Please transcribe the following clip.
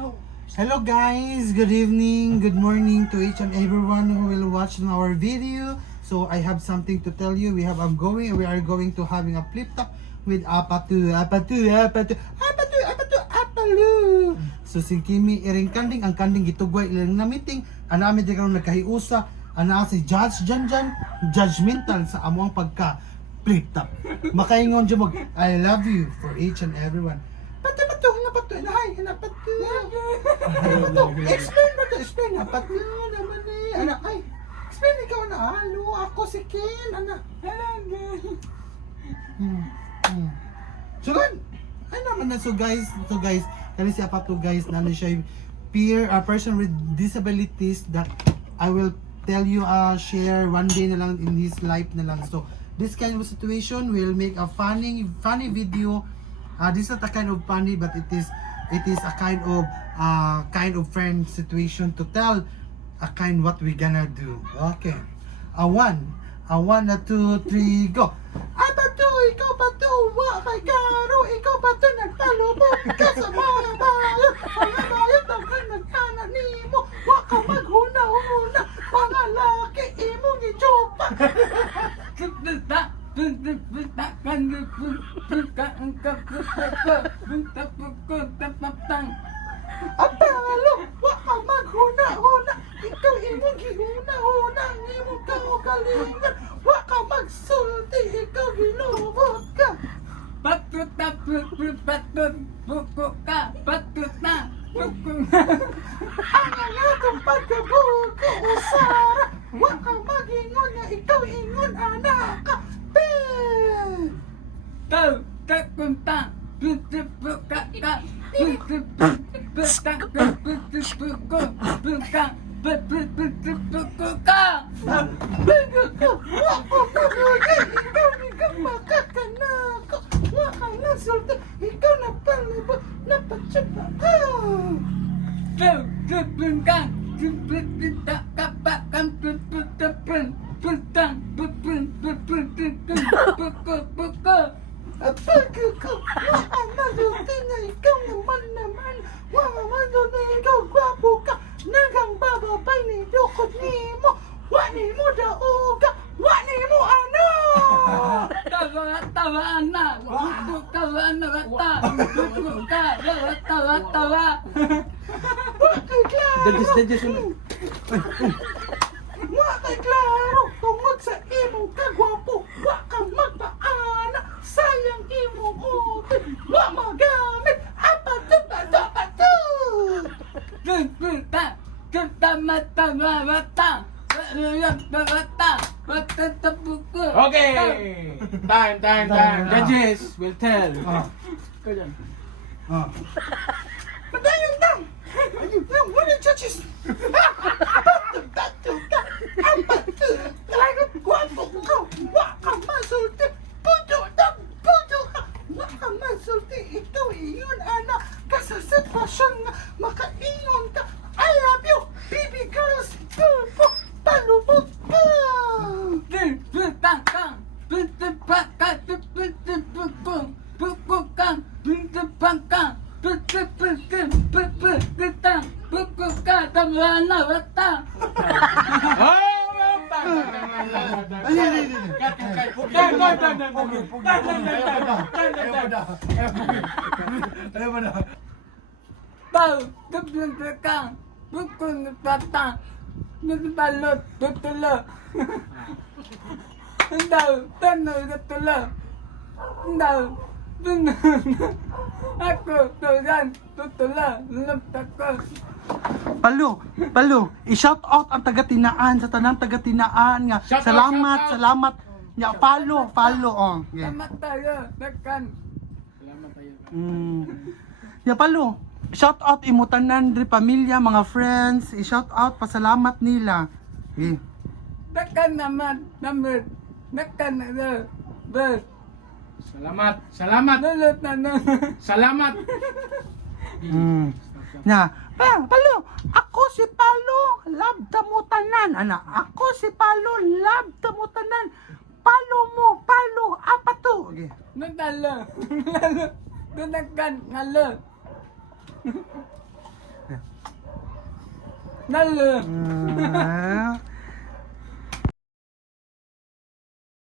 Hello guys, good evening, good morning to each and everyone who will watch our video. So I have something to tell you. We are going to having a flip top with Apalu. So si Kimi iring kanding, ang kanding gitugway ilang na meeting, anami di karon nagkahiusa, ana si Judge Janjan, judgmental sa among pagka flip top. Makaingon jud mo, I love you for each and everyone. Patu, inahay, patu. Explain na, patu naman eh. Anak, ay, explain ikaw na, halo, ako si Ken, anak. So good. Ay naman na, so guys, kani siya pa to guys, nani siya a person with disabilities that I will tell you, share one day na lang in his life na lang. So, this kind of situation will make a funny video. This is not a kind of funny, but it is a kind of friend situation to tell a kind what we gonna do. Okay. A one, two, three, go. Patu, ikaw patu, wa kay karo, ikaw patu nagpalubog ka sa mga bayot, mga bayot ang nagkana nimo, wa ka maghuna-huna, mga laki imong ijopa. Apalo, wa ka maghuna-huna, ikaw imong gihuna-huna, imong kaugalingan, wa ka magsulti, ikaw ginubot ka. Patut buko ka, patut na, buko Ang atong pagkabuko, usara, wa ka magingon nga ikaw ingon anak ka. Tau, takunta, buko ka, buko ka. Ikaw makakanako, wa ka nasulti, ikaw napalubot, napatsapa ka. Tau, takunta, buko kapakan, buko. Apagko, wa ka nasulti nga ikaw naman, wa ka nasulti ikaw gwapo ka, nagang bababay ni dukot nimo, wa nimo dauga, wa nimo ano. Tawa na, buko tawa na bata, buko ka, tawa. Wa kay klaro, wa kay klaro, tungod sa imong kagwapo, wa ka magpaana, sayang imong utin, wa magamit, apatu. Okay! Time. Judges will tell. Madayon lang! Ayun lang, wala judges! Apatu ka! Talagang gwapo ka! Wa ka masulti! Puto ka! Wa ka masulti! Ikaw iyon, anak! Kasa sitwasyon nga makaingon ka! I love you! Baby girls! Palubog ka! Ayaw mo na! Tau, ka, buko na tata, nagbalot, tutulo. Tau, tanong tutulo. Tau, ako, tulan, tutulo, lumta ko. Palo, i-shout out ang taga-tinaan sa tanang taga-tinaan nga. Shout out, Salamat. Nya follow oh. Yeah. Salamat tayo, nakan. Ya palo. Shout out imo tanan diri pamilya, mga friends. I-shout out pasalamat nila. Yeah. Nakan naman, nakan na, ber, Salamat. nulot na nun. Salamat. Nya, palo, ako si Palo, love mo tanan. Ako si Palo, love mo tanan. Palo, apato. Okay. Nagdalo, dunagan, ngalo. Nalo. Ah,